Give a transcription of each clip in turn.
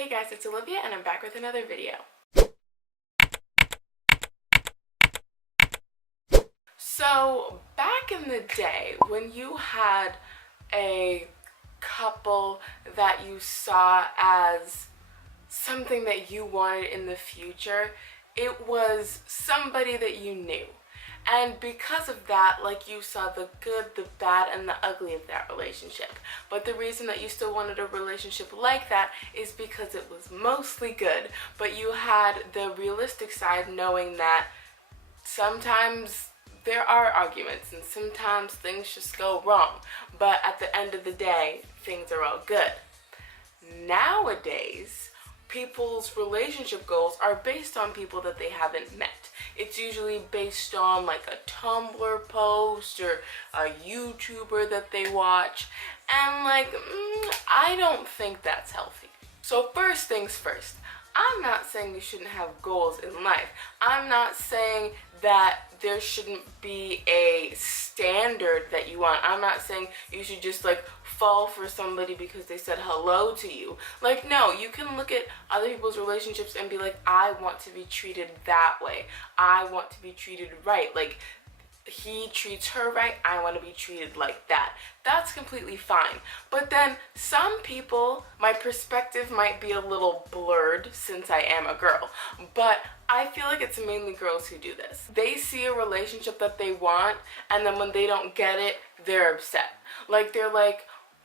Hey guys, it's Olivia and I'm back with another video. So back in the day when you had a couple that you saw as something that you wanted in the future, it was somebody that you knew. And because of that, like, you saw the good, the bad, and the ugly of that relationship. But the reason that you still wanted a relationship like that is because it was mostly good, but you had the realistic side, knowing that sometimes there are arguments and sometimes things just go wrong. But at the end of the day, things are all good. Nowadays, people's relationship goals are based on people that they haven't met. It's usually based on like a Tumblr post or a YouTuber that they watch, and like, I don't think that's healthy. So first things first, I'm not saying you shouldn't have goals in life. I'm not saying that there shouldn't be a standard that you want. I'm not saying you should just like fall for somebody because they said hello to you. Like, no, you can look at other people's relationships and be like, I want to be treated that way. I want to be treated right. Like, he treats her right, I want to be treated like that. That's completely fine. But then some people, my perspective might be a little blurred since I am a girl, but I feel like it's mainly girls who do this. They see a relationship that they want, and then when they don't get it, they're upset. Like, they're like,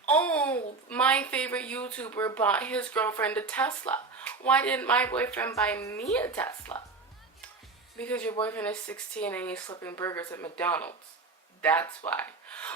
oh, my favorite YouTuber bought his girlfriend a Tesla. Why didn't my boyfriend buy me a Tesla? Because your boyfriend is 16 and he's flipping burgers at McDonald's. That's why.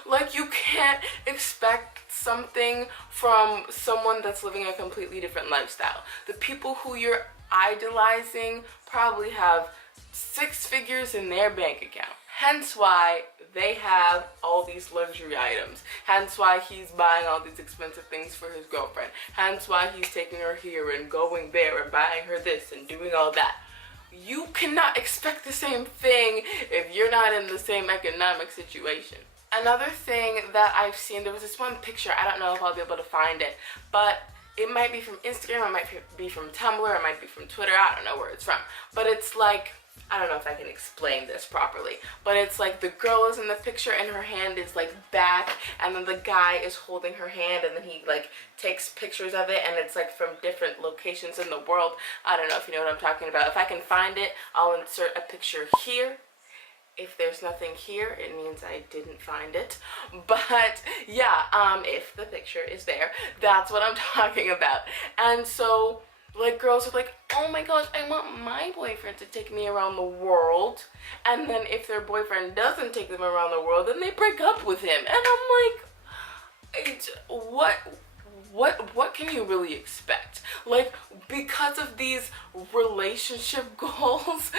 Like, you can't expect something from someone that's living a completely different lifestyle. The people who you're idolizing probably have 6 figures in their bank account. Hence why they have all these luxury items. Hence why he's buying all these expensive things for his girlfriend. Hence why he's taking her here and going there and buying her this and doing all that. You cannot expect the same thing if you're not in the same economic situation. Another thing that I've seen, there was this one picture, I don't know if I'll be able to find it, but it might be from Instagram, it might be from Tumblr, it might be from Twitter, I don't know where it's from. But it's like, I don't know if I can explain this properly, but it's like the girl is in the picture and her hand is like back, and then the guy is holding her hand, and then he like takes pictures of it, and it's like from different locations in the world. I don't know if you know what I'm talking about. If I can find it, I'll insert a picture here. If there's nothing here, it means I didn't find it. But yeah, if the picture is there, that's what I'm talking about. And so, like, girls are like, oh my gosh, I want my boyfriend to take me around the world. And then if their boyfriend doesn't take them around the world, then they break up with him. And I'm like, what can you really expect? Like, because of these relationship goals,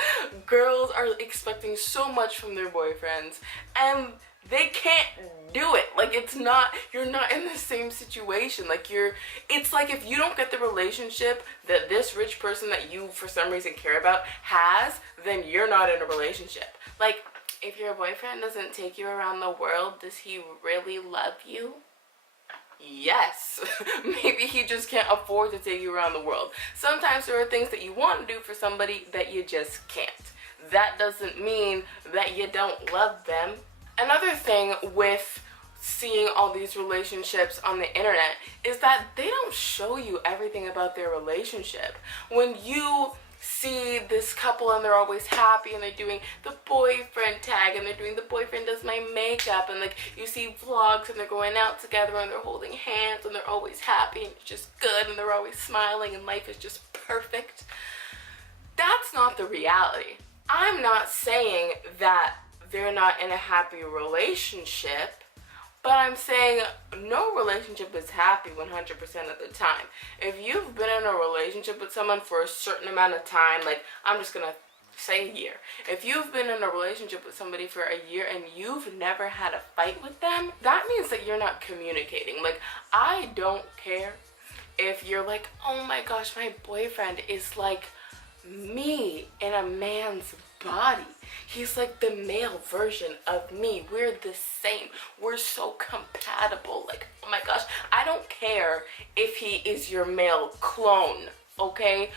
girls are expecting so much from their boyfriends, and they can't do it. Like, it's not, you're not in the same situation. Like, it's like if you don't get the relationship that this rich person that you for some reason care about has, then you're not in a relationship. Like, if your boyfriend doesn't take you around the world, does he really love you? Yes. Maybe he just can't afford to take you around the world. Sometimes there are things that you want to do for somebody that you just can't. That doesn't mean that you don't love them. Another thing with seeing all these relationships on the internet is that they don't show you everything about their relationship. When you see this couple and they're always happy and they're doing the boyfriend tag and they're doing the boyfriend does my makeup, and like you see vlogs and they're going out together and they're holding hands and they're always happy and it's just good and they're always smiling and life is just perfect. That's not the reality. I'm not saying that they're not in a happy relationship, but I'm saying no relationship is happy 100% of the time. If you've been in a relationship with someone for a certain amount of time, like, I'm just gonna say a year. If you've been in a relationship with somebody for a year and you've never had a fight with them, that means that you're not communicating. Like, I don't care if you're like, oh my gosh, my boyfriend is like me in a man's body. He's like the male version of me. We're the same. We're so compatible. Like, oh my gosh, I don't care if he is your male clone, okay?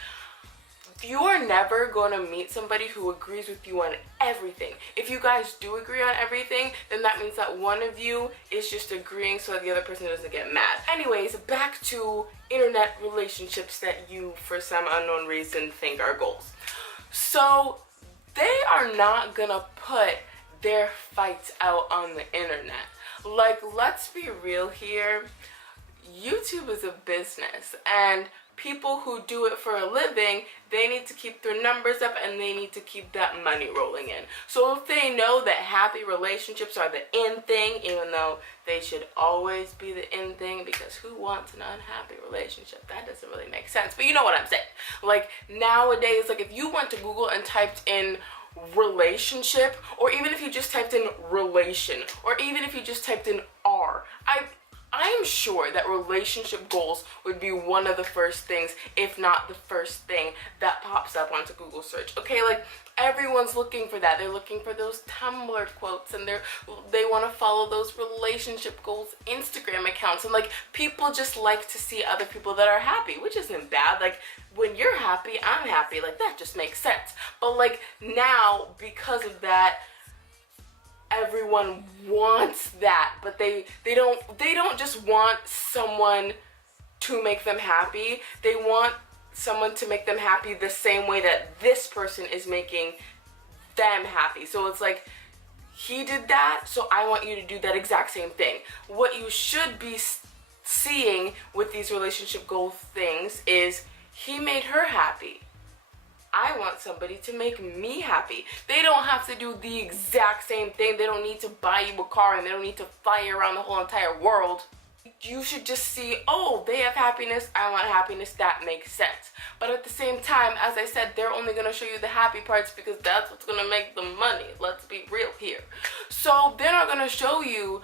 You are never going to meet somebody who agrees with you on everything. If you guys do agree on everything, then that means that one of you is just agreeing so that the other person doesn't get mad. Anyways, back to internet relationships that you, for some unknown reason, think are goals. So they are not gonna put their fights out on the internet. Like, let's be real here. YouTube is a business, and people who do it for a living, they need to keep their numbers up and they need to keep that money rolling in. So if they know that happy relationships are the in thing, even though they should always be the in thing, because who wants an unhappy relationship? That doesn't really make sense, but you know what I'm saying. Like, nowadays, like, if you went to Google and typed in relationship, or even if you just typed in relation, or even if you just typed in R, I'm sure that relationship goals would be one of the first things, if not the first thing, that pops up onto Google search. Okay, like, everyone's looking for that. They're looking for those Tumblr quotes, and they want to follow those relationship goals Instagram accounts, and like, people just like to see other people that are happy, which isn't bad. Like, when you're happy, I'm happy. Like, that just makes sense. But like, now, because of that, everyone wants that, but they don't just want someone to make them happy. They want someone to make them happy the same way that this person is making them happy. So it's like, he did that, so I want you to do that exact same thing. What you should be seeing with these relationship goal things is, he made her happy. I want somebody to make me happy. They don't have to do the exact same thing. They don't need to buy you a car, and they don't need to fly you around the whole entire world. You should just see, oh, they have happiness, I want happiness, that makes sense. But at the same time, as I said, they're only going to show you the happy parts because that's what's going to make them money. Let's be real here. So they're not going to show you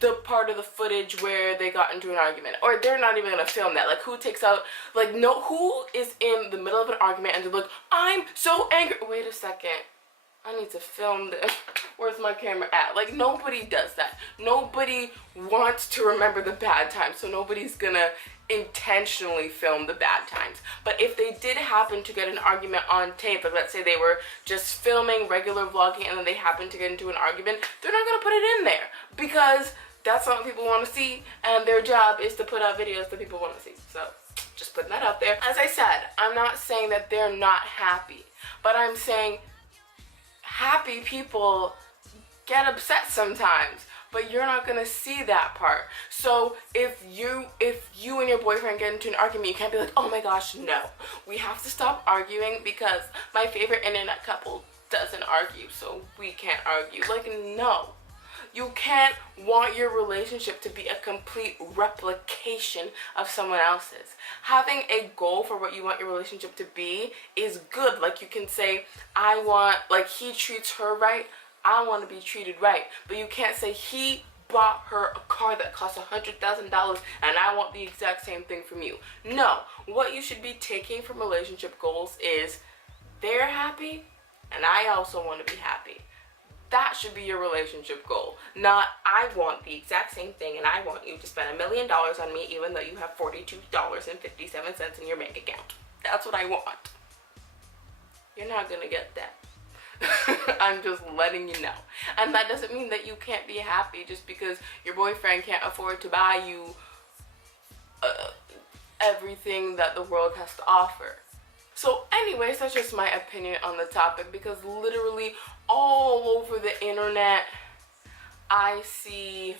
the part of the footage where they got into an argument, or they're not even gonna film that. Like, who takes out, like, no, who is in the middle of an argument and they're like, I'm so angry, wait a second, I need to film this, where's my camera at? Like, nobody does that. Nobody wants to remember the bad times, so nobody's gonna intentionally film the bad times. But if they did happen to get an argument on tape, like, let's say they were just filming regular vlogging and then they happened to get into an argument, they're not gonna put it in there, because that's what people want to see, and their job is to put out videos that people want to see. So, just putting that out there. As I said, I'm not saying that they're not happy, but I'm saying happy people get upset sometimes, but you're not gonna see that part. So if you and your boyfriend get into an argument, you can't be like, oh my gosh, no, we have to stop arguing because my favorite internet couple doesn't argue, so we can't argue. Like, no. You can't want your relationship to be a complete replication of someone else's. Having a goal for what you want your relationship to be is good. Like, you can say, I want, like, he treats her right, I want to be treated right. But you can't say, he bought her a car that costs $100,000 and I want the exact same thing from you. No. What you should be taking from relationship goals is, they're happy and I also want to be happy. That should be your relationship goal. Not, I want the exact same thing and I want you to spend $1 million on me even though you have $42.57 in your bank account. That's what I want. You're not gonna get that. I'm just letting you know. And that doesn't mean that you can't be happy just because your boyfriend can't afford to buy you everything that the world has to offer. So anyways, that's just my opinion on the topic, because literally all over the internet I see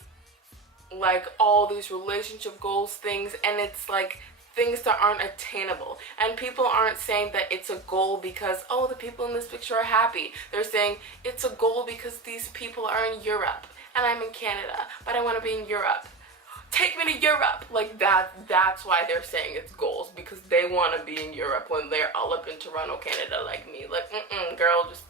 like all these relationship goals things, and it's like things that aren't attainable. And people aren't saying that it's a goal because, oh, the people in this picture are happy. They're saying it's a goal because these people are in Europe and I'm in Canada, but I want to be in Europe. Take me to Europe. Like, that's why they're saying it's goals, because they want to be in Europe when they're all up in Toronto, Canada, like me. Like, girl, just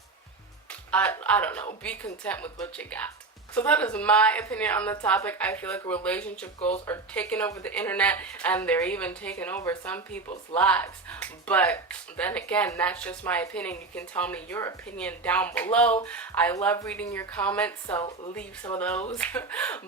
I don't know, be content with what you got. So that is my opinion on the topic. I feel like relationship goals are taking over the internet, and they're even taking over some people's lives. But then again, that's just my opinion. You can tell me your opinion down below. I love reading your comments, so leave some of those.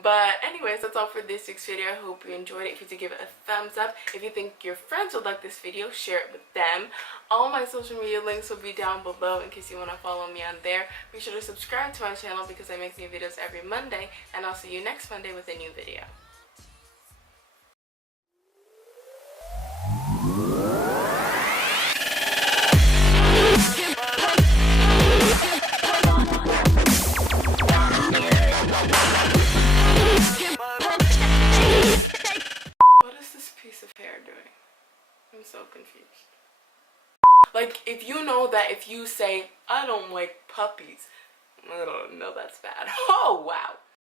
But anyways, that's all for this week's video. I hope you enjoyed it. If you did, give it a thumbs up. If you think your friends would like this video, share it with them. All my social media links will be down below in case you want to follow me on there. Be sure to subscribe to my channel because I make new videos every Monday, and I'll see you next Monday with a new video. What is this piece of hair doing? I'm so confused. Like, if you know that if you say, I don't like puppies, I don't know, that's bad. Oh, wow.